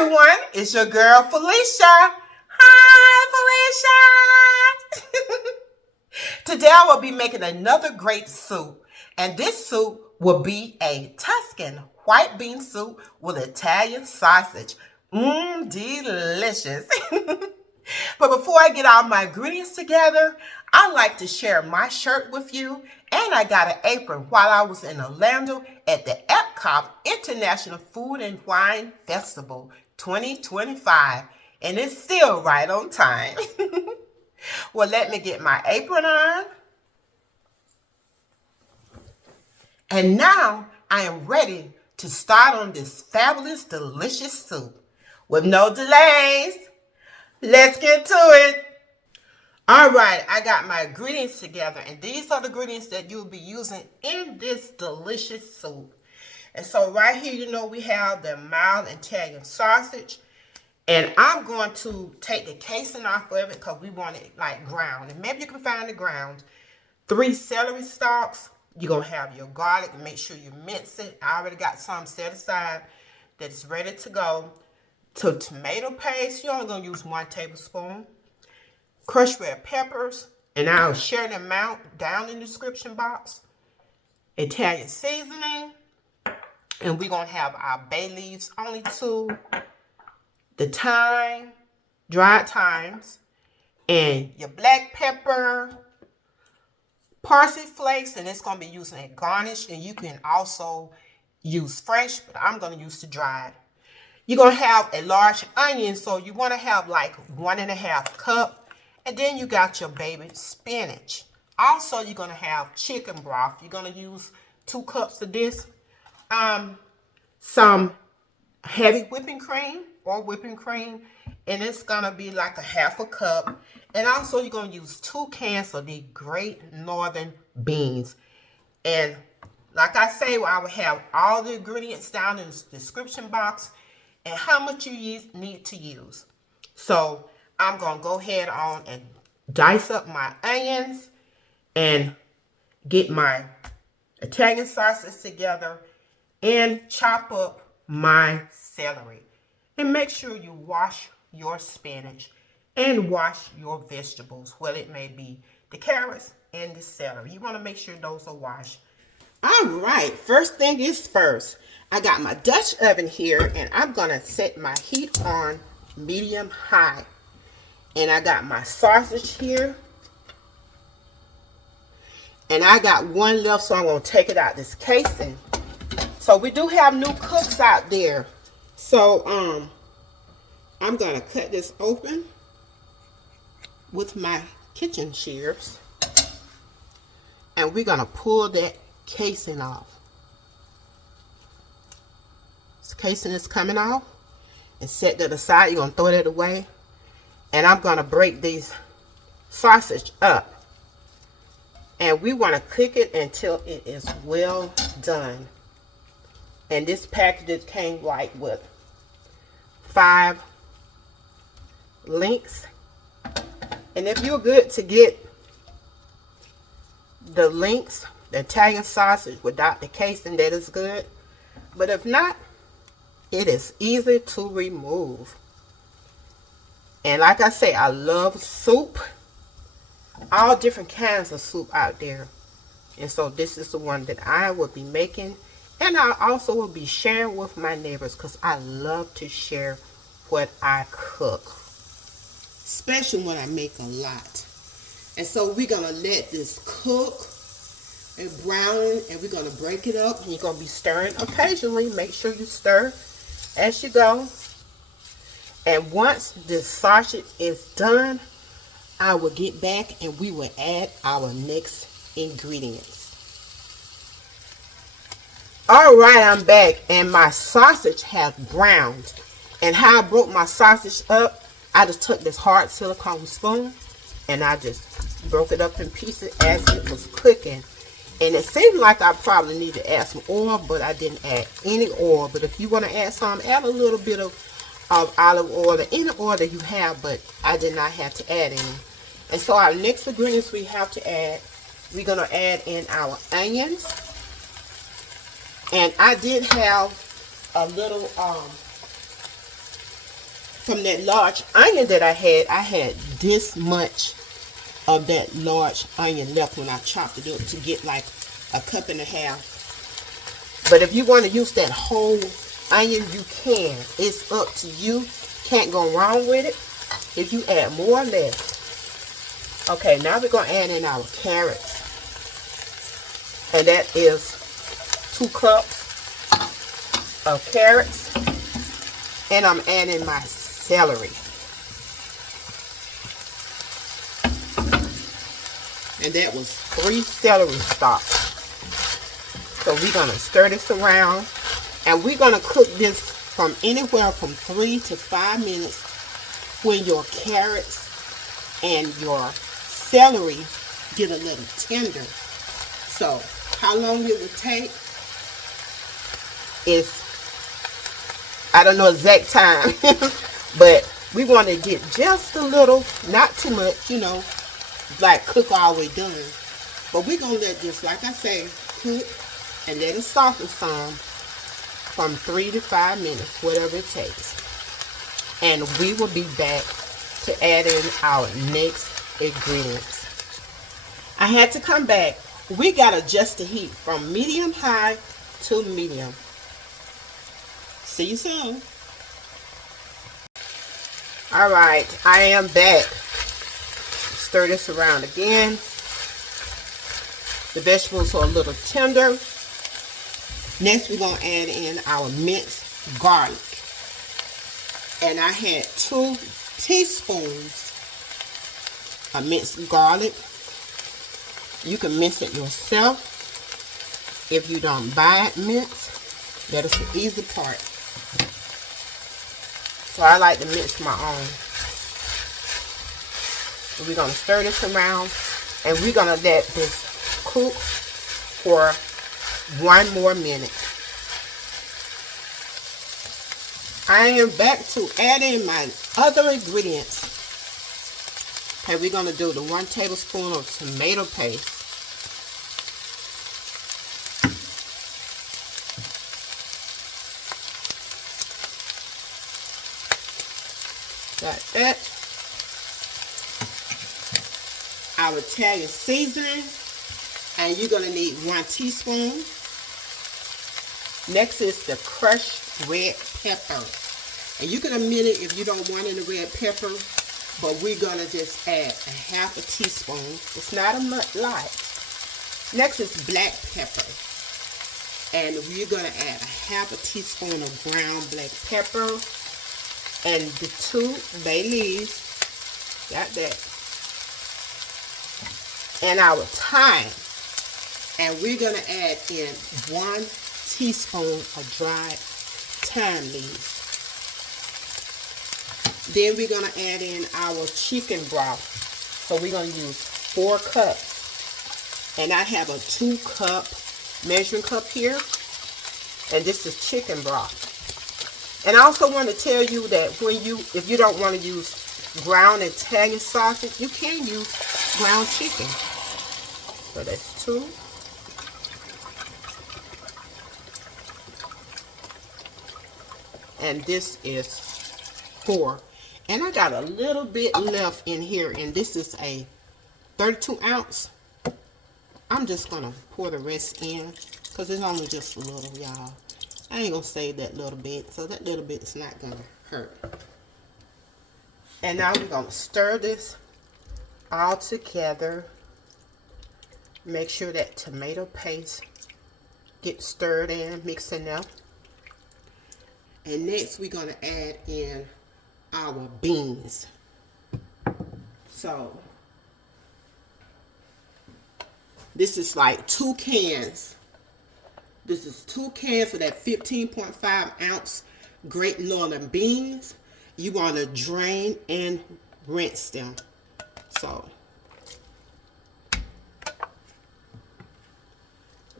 everyone, it's your girl Felicia. Hi Felicia. Today I will be making another great soup, and this soup will be a Tuscan white bean soup with Italian sausage. Delicious. But before I get all my ingredients together, I like to share my shirt with you. And I got an apron while I was in Orlando at the Epcot International Food and Wine Festival 2025. And it's still right on time. Well, let me get my apron on. And now I am ready to start on this fabulous, delicious soup. With no delays, let's get to it. All right, I got my ingredients together, and these are the ingredients that you'll be using in this delicious soup. And so right here, you know, we have the mild Italian sausage, and I'm going to take the casing off of it because we want it like ground, and maybe you can find the ground. 3 celery stalks. You're going to have your garlic, and make sure you mince it. I already got some set aside that's ready to go. To tomato paste, you're only going to use 1 tablespoon. Crushed red peppers, and I'll share the amount down in the description box. Italian seasoning, and we're going to have our bay leaves, only 2. The thyme, dried thymes, and your black pepper, parsley flakes, and it's going to be using a garnish, and you can also use fresh, but I'm going to use the dried. You're going to have a large onion, so you want to have like 1.5 cup. And then you got your baby spinach. Also, you're going to have chicken broth. You're going to use 2 cups of this. Some heavy whipping cream or whipping cream. And it's going to be like 1/2 cup. And also, you're going to use 2 cans of the Great Northern beans. And like I say, I will have all the ingredients down in the description box and how much you need to use. So I'm going to go ahead on and dice up my onions and get my Italian sausage together and chop up my celery. And make sure you wash your spinach and wash your vegetables. Well, it may be the carrots and the celery. You want to make sure those are washed. All right, first thing is first. I got my Dutch oven here, and I'm going to set my heat on medium high. And I got my sausage here. And I got 1 left, so I'm going to take it out this casing. So we do have new cooks out there. So I'm going to cut this open with my kitchen shears. And we're going to pull that casing off. This casing is coming off. And set that aside. You're going to throw that away. And I'm going to break these sausage up. And we want to cook it until it is well done. And this package came like with 5 links. And if you're good to get the links, the Italian sausage without the casing, that is good. But if not, it is easy to remove. And like I say, I love soup. All different kinds of soup out there. And so this is the one that I will be making. And I also will be sharing with my neighbors because I love to share what I cook. Especially when I make a lot. And so we're going to let this cook and brown. And we're going to break it up. And you're going to be stirring occasionally. Make sure you stir as you go. And once this sausage is done, I will get back and we will add our next ingredients. All right, I'm back and my sausage has browned. And how I broke my sausage up, I just took this hard silicone spoon and I just broke it up in pieces as it was cooking. And it seemed like I probably need to add some oil, but I didn't add any oil. But if you want to add some, add a little bit of olive oil or any oil that you have, but I did not have to add any. And so our next ingredients we have to add, we're going to add in our onions. And I did have a little From that large onion that I had this much of that large onion left when I chopped it up to get like a cup and a half. But if you want to use that whole onion, you can. It's up to you. Can't go wrong with it. If you add more or less. Okay, now we're going to add in our carrots. And that is 2 cups of carrots. And I'm adding my celery. And that was 3 celery stalks. So we're going to stir this around. And we're going to cook this from anywhere from 3 to 5 minutes when your carrots and your celery get a little tender. So how long it would take is, I don't know exact time, but we want to get just a little, not too much, you know, like cook all the way done. But we're going to let this, like I say, cook and let it soften some from 3 to 5 minutes, whatever it takes. And we will be back to add in our next ingredients. I had to come back. We got to adjust the heat from medium high to medium. See you soon. Alright, I am back. Stir this around again. The vegetables are a little tender. Next, we're going to add in our minced garlic. And I had 2 teaspoons of minced garlic. You can mince it yourself. If you don't buy it minced, that is the easy part. So I like to mince my own. So we're going to stir this around. And we're going to let this cook for 1 more minute. I am back to add in my other ingredients. Okay, we're going to do the 1 tablespoon of tomato paste. Got that. Our Italian seasoning. And you're going to need 1 teaspoon. Next is the crushed red pepper. And you can omit it if you don't want any red pepper. But we're going to just add a half a teaspoon. It's not a lot. Next is black pepper. And we're going to add a half a teaspoon of ground black pepper. And the 2 bay leaves. Got that. And our thyme. And we're going to add in 1 teaspoon of dried thyme leaves. Then we're going to add in our chicken broth. So we're going to use 4 cups. And I have a 2-cup measuring cup here. And this is chicken broth. And I also want to tell you that if you don't want to use ground Italian sausage, you can use ground chicken. So that's 2. And this is 4. And I got a little bit left in here, and this is a 32 ounce. I'm just going to pour the rest in because it's only just a little, y'all. I ain't going to save that little bit, so that little bit is not going to hurt. And now we're going to stir this all together. Make sure that tomato paste gets stirred in, mixing up. And next we're going to add in our beans. So this is like 2 cans. This is 2 cans of that 15.5 ounce great northern beans. You want to drain and rinse them. So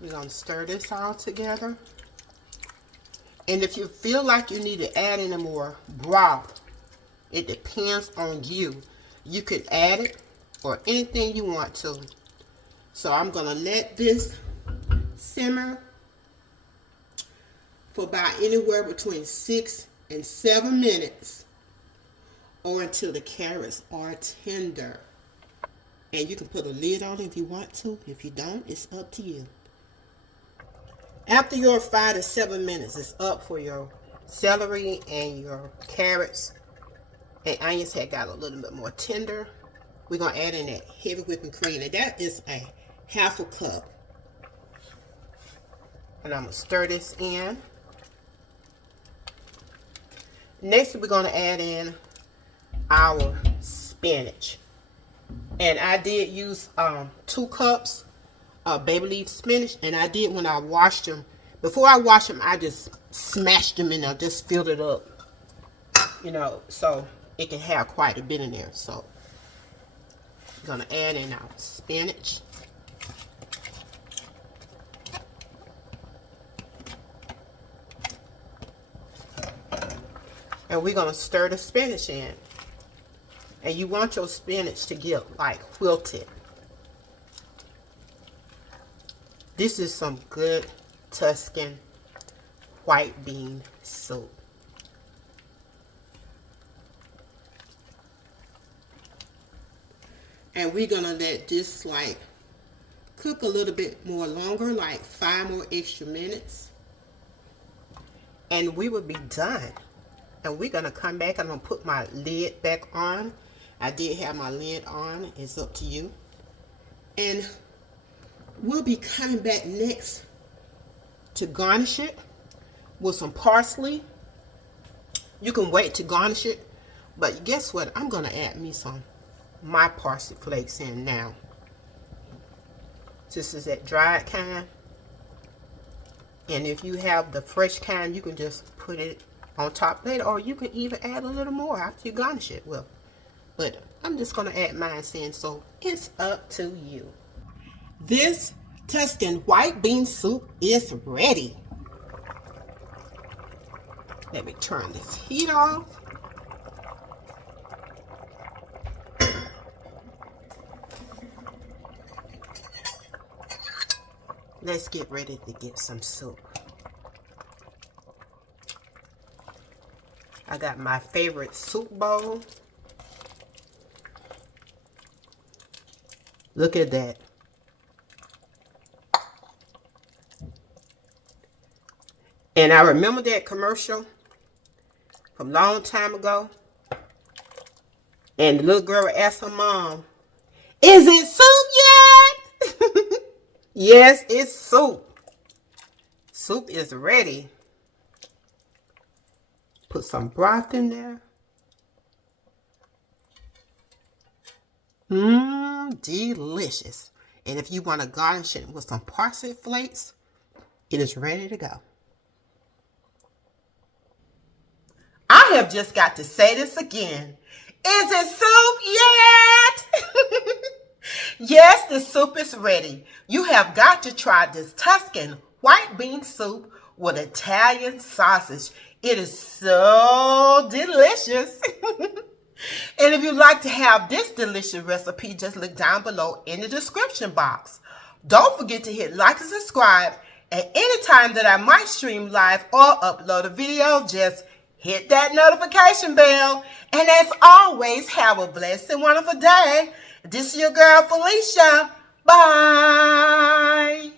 we're going to stir this all together. And if you feel like you need to add any more broth, it depends on you. You could add it or anything you want to. So I'm going to let this simmer for about anywhere between 6 and 7 minutes. or until the carrots are tender. And you can put a lid on it if you want to. If you don't, it's up to you. After your 5 to 7 minutes is up for your celery and your carrots and onions had got a little bit more tender, we're going to add in that heavy whipping cream. And that is a half a cup. And I'm going to stir this in. Next, we're going to add in our spinach. And I did use 2 cups of baby leaf spinach. And I did when I washed them. Before I washed them, I just smashed them in there. Just filled it up. You know, so it can have quite a bit in there. So, I'm going to add in our spinach. And we're going to stir the spinach in. And you want your spinach to get like wilted. This is some good Tuscan white bean soup. And we're going to let this like cook a little bit more longer, like 5 more extra minutes. And we will be done. And we're going to come back. I'm going to put my lid back on. I did have my lid on. It's up to you. And we'll be coming back next to garnish it with some parsley. You can wait to garnish it. But guess what? I'm going to add me some my parsley flakes in now. This is that dried kind. And if you have the fresh kind, you can just put it on top later, or you can even add a little more after you garnish it. Well, but I'm just going to add mine in, so it's up to you. This Tuscan white bean soup is ready. Let me turn this heat off. Let's get ready to get some soup. I got my favorite soup bowl. Look at that. And I remember that commercial from a long time ago. And the little girl asked her mom, "Is it soup yet?" Yes, it's soup. Soup is ready. Put some broth in there. Delicious. And if you want to garnish it with some parsley flakes, it is ready to go. I have just got to say this again. Is it soup yet? Yes, the soup is ready. You have got to try this Tuscan white bean soup with Italian sausage. It is so delicious. And if you'd like to have this delicious recipe, just look down below in the description box. Don't forget to hit like and subscribe. And anytime that I might stream live or upload a video, just hit that notification bell. And as always, have a blessed and wonderful day. This is your girl, Felicia. Bye.